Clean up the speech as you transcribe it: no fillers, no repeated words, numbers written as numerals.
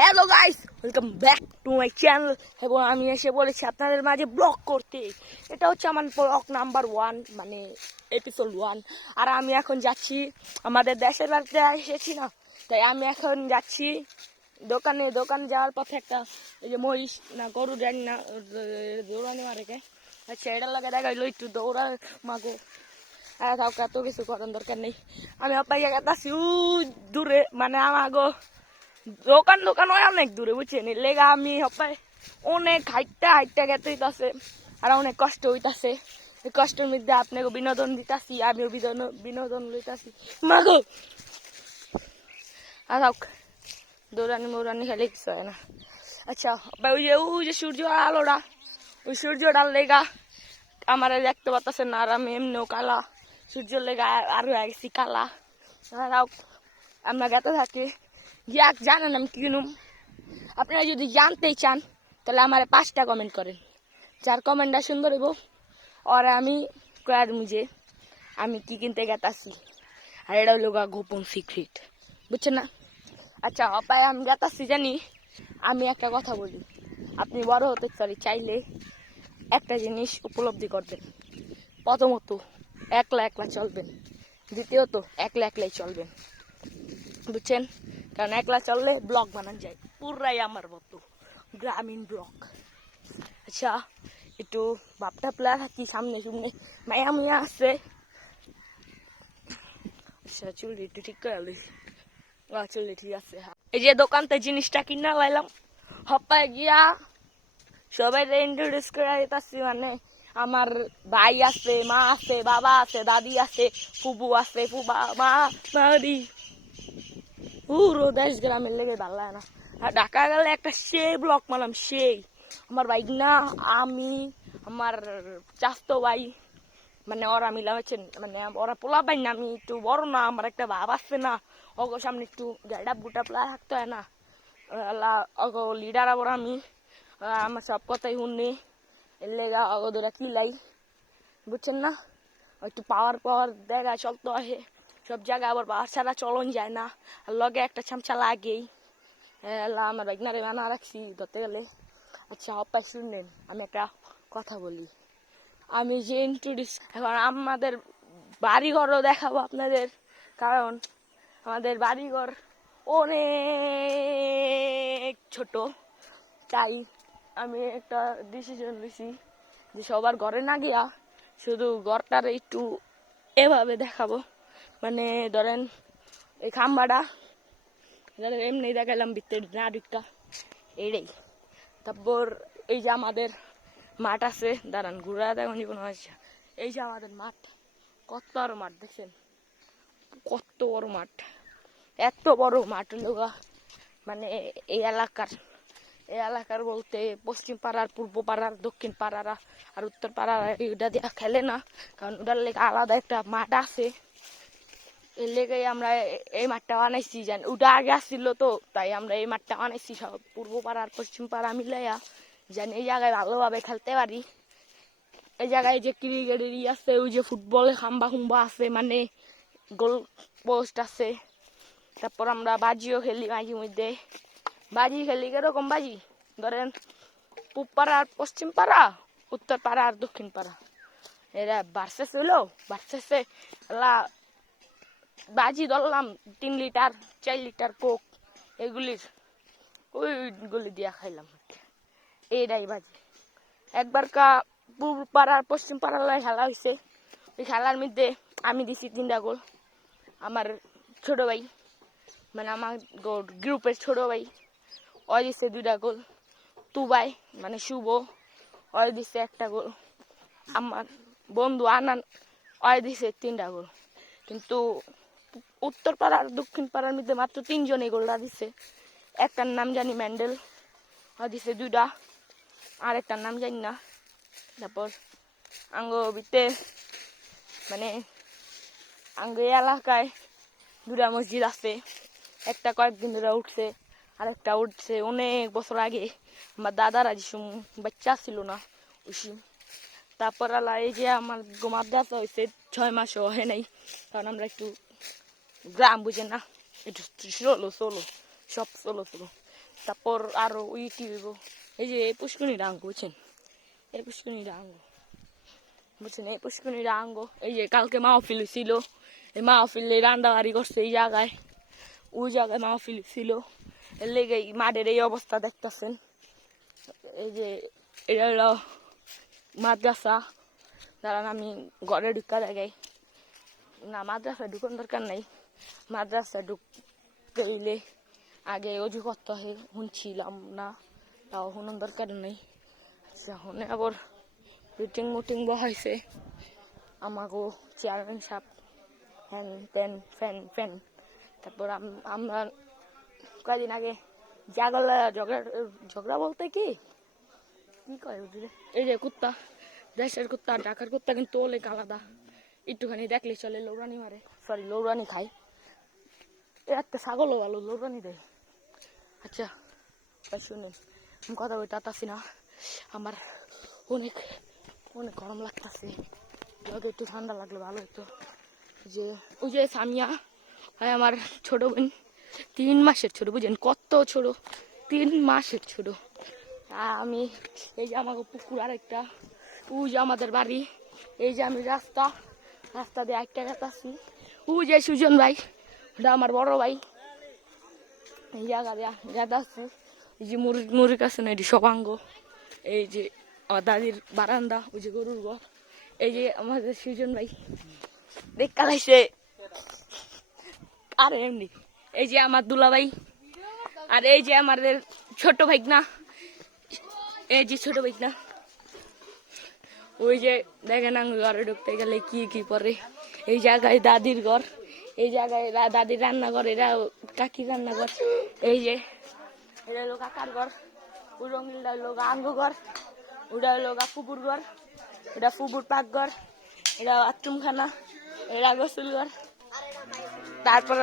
Hello guys, welcome back to my channel. এবং আমি এসে বলেছি আপনাদের মাঝে ব্লগ করতে। এটা হচ্ছে আমার ব্লগ নাম্বার 1, মানে এপিসোড 1। আর আমি এখন যাচ্ছি আমাদের দেশের বাড়িতে এসেছি না, তাই আমি এখন যাচ্ছি দোকানে যাওয়ার পথে একটা এই যে মহিষ না গরু জানি না দৌড়ানি মারেকে, আচ্ছা এটা লাগে দেখাইলো একটু দৌড়া মাগো। তাও এত কিছু করার দরকার নেই। আমি পাইয়া গেছি দূরে, মানে আমাগো দোকান অনেক দূরে বুঝছেন। এর লেগা আমি হপাই অনেক হাইটটা গেতে হইতাছে আর অনেক কষ্ট হইতাছে। এই কষ্টের মধ্যে আপনাকে বিনোদন দিতাছি, আমিও বিনোদন লইতাছি মাগো। আর দৌড়ানি খেলে কিছু হয় না। আচ্ছা ওই যে সূর্য আলোটা, ওই সূর্যটার লেগা আমার দেখতে পাচ্ছেন না, আর আমি এমনিও কালা, সূর্যের লেগা আর হয়ে গেছি কালা। আমরা গেতে থাকি ইয়াক জানেন আমি কি কিনুম। আপনারা যদি জানতেই চান তাহলে আমার 5টা কমেন্ট করেন, যার কমেন্টটা সুন্দর হইব আর আমি ক্রার মুঝে আমি কি কিনতে গেতাছি। আর এটা হলো গোপন সিক্রেট, বুঝছেন না? আচ্ছা অপায় আমি গেতাছি জানি। আমি একটা কথা বলি, আপনি বড় হতে চাইলে একটা জিনিস উপলব্ধি করবেন। প্রথমত একলা চলবেন, দ্বিতীয়ত একলাই চলবেন, বুঝছেন? কারণ একলা চললে ব্লগ বানান যায় পুরাই আমার মতো গ্রামীণ ব্লগ। আচ্ছা একটু ভাবটা প্লা থাকি, সামনে মায়া আছে। আচ্ছা চুলটি একটু ঠিক করে লইছি, চুলটি ঠিক আছে। এই যে দোকানতে জিনিসটা কিনা লাইলাম, হপ্পায় গিয়া সবাই ইন্ট্রোডিউস করে দিতেছি। মানে আমার ভাই আছে, মা আছে, বাবা আছে, দাদি আছে, ফুবু আছে, ফুবা মা মাদি পুরো দেশ গ্রামের লেগে ভালো লাগে না। আর ঢাকা গেলে একটা সেই ব্লক মারলাম, সেই আমার বাইক না, আমি আমার চাস্তো ভাই, মানে ওরা মিলা হচ্ছেন, মানে ওরা পোলা পাই না, আমি একটু বড় না, আমার একটা ভাব আসছে না, ওগো সামনে একটু গাড়াপ গুটা প্লা থাকতে হয় না। ওগো লিডার আবার আমি, আমার সব কথাই শুনি, এর লেগা ওগো ধরা কিলাই, বুঝছেন না? একটু পাওয়ার দেখা চলতে হয় সব জায়গায়, আবার পাওয়ার ছাড়া চলন যায় না। আর লগে একটা চামচা লাগেই, আমার বাইকনারে বানা রাখছি ধরতে গেলে। আচ্ছা অপায় শুনলেন, আমি একটা কথা বলি। আমি যে ইন্ট্রোডিউস এখন আমাদের বাড়িঘরও দেখাবো আপনাদের, কারণ আমাদের বাড়িঘর অনেক ছোট। তাই আমি একটা ডিসিশন নিয়েছি যে সবার ঘরে না গিয়া শুধু ঘরটার একটু এভাবে দেখাবো। মানে ধরেন এই খাম্বাটা এমনি দেখালাম, ভিতরে না ঢুকা এইটাই। তারপর এই যে আমাদের মাঠ আছে, দাঁড়ান ঘুরা দেখুন কোনো আছে। এই যে আমাদের মাঠ, কত বড় মাঠ দেখছেন, কত বড় মাঠ, এত বড় মাঠ লোকা। মানে এই এলাকার বলতে পশ্চিম পাড়ার, পূর্ব পাড়ার, দক্ষিণ পাড়ার আর উত্তর পাড়ার ওটা দিয়ে খেলে না, কারণ ওটার লেগে আলাদা একটা মাঠ আছে। এর লেগে আমরা এই মাঠটা বানাইছি, জান ওটা আগে আসছিল তো, তাই আমরা এই মাঠটা বানাইছি সব পূর্ব পাড়ার পশ্চিম পাড়া মিলাইয়া, যেন এই জায়গায় ভালোভাবে খেলতে পারি। এই জায়গায় যে ক্রিকেটের আছে, ওই যে ফুটবলের খাম্বা আছে, মানে গোল পোস্ট আছে। তারপর আমরা বাজিও খেলি মাঝে মধ্যে। বাজি খেলি কিরকম বাজি, ধরেন পূব পাড়া আর পশ্চিম পাড়া, উত্তর পাড়া আর দক্ষিণ পাড়া, এরা ভার্সেস হইলো, ভার্সেসে বাজি ধরলাম 3 লিটার 4 লিটার কোক, ওইগুলি দিয়া খাইলাম, এইটাই বাজি। একবার পূর্ব পাড়ার পশ্চিম পাড়ার খেলা হয়েছে, ওই খেলার মধ্যে আমি দিছি 3টা গোল, আমার ছোট ভাই মানে আমার গ্রুপের ছোট ভাই ওই দিচ্ছে 2টা গোল, তুবাই মানে শুভ ওই দিচ্ছে 1টা গোল, আমার বন্ধু আনান ওই দিচ্ছে 3টা গোল। কিন্তু উত্তর পাড়ার দক্ষিণ পাড়ার মধ্যে মাত্র 3 জনই গোলটা দিচ্ছে। একটার নাম জানি ম্যান্ডেল, ওই দিচ্ছে 2টা, আর একটার নাম জানি না। তারপর আঙ্গ ভিতরে মানে আঙ্গ এলাকায় 2টা মসজিদ আছে, একটা কয়েকদিন ধরে উঠছে, আরেকটা উঠছে অনেক বছর আগে, আমার দাদারা যে বাচ্চা ছিল না ওই। তারপর এই যে আমার মাদ্রাসা হয়েছে 6 মাসও হয় নাই, কারণ আমরা একটু গ্রাম বুঝে না, একটু সোলো সব সোলো। তারপর আরো কি হইব, এই যে এই পুষ্করিণীর আঙ্গ বুঝছেন, এই পুষ্করিণীর আঙ্গ বুঝছেন, এই পুষ্করিণীর আঙ্গ। এই যে কালকে মাহফিল ছিল, এই মাহফিলে রান্দাবাড়ি করছে এই জায়গায়, ওই জায়গায় মাহফিল ছিল, এর লেগে মাঠের এই অবস্থা দেখতেছেন। এই যে এটা হলো মাদ্রাসা। দাঁড়ান আমি ঘরে ঢুকা দেখাই। না, মাদ্রাসায় ঢুকার দরকার নাই, মাদ্রাসায় ঢুকতে হইলে আগে অজু করতে হয়, শুনছিলাম না, তাও শুনুন দরকার নেই। আচ্ছা, শুনে আবার মিটিং মুটিং বহাইছে আমাকেও চেয়ারম্যান সাহেব, হ্যান ত্যান ফ্যান ফ্যান। তারপর আমরা কয়েকদিন আগে জাগলা ঝগড়া বলতে কি কয় বুঝলে, এই যে কুত্তা, দেশের কুত্তা ঢাকার কুত্তা কিন্তু অনেক আলাদা, একটুখানি দেখলে চলে লৌরানি মারে, সরি লৌরানি খায়। একটা ছাগলও ভালো লৌরানি দেয়। আচ্ছা শুনেন, আমি কথা বলতে পারতাছি না, আমার অনেক অনেক গরম লাগতেছে, একটু ঠান্ডা লাগলে ভালো হতো। যে ওই যে সামিয়া হয় আমার ছোট বোন, 3 মাসের ছোট, বুঝেন কত ছোট, 3 মাসের ছোট। আমি এই যে আমাকে পুকুর আরেকটা, ওই যে আমাদের বাড়ি, এই যে আমি রাস্তা দিয়ে একটা যাচ্ছি, ওই যে সুজন ভাই, ওটা আমার বড় ভাই, এই জায়গা দিয়ে যাচ্ছি। এই যে মুরগির কাছে না, এটি সবাঙ্গ। এই যে আমার দাদির বারান্দা, ওই যে গরুর ঘর, এই যে আমাদের সুজন ভাই দেখা লাগছে, আর এমনি এই যে আমার দুলা ভাই, আর এই যে আমাদের ছোট ভাইগনা, এই যে ছোট ভাইগনা, ওই যে দেখেন ঘরে ঢুকতে গেলে কি কি পরে। এই জায়গায় দাদির ঘর, এই জায়গায় দাদির রান্নাঘর, এরা কাকির রান্নাঘর। এই যে এটা হলো কাকার ঘর, ওই রঙিনটা হলো আঙ্গ ঘর, ওটা হলো ফুপুর ঘর, এটা ফুপুর পাক ঘর, এটা বাথরুমখানা, এটা গোসল ঘর। তারপর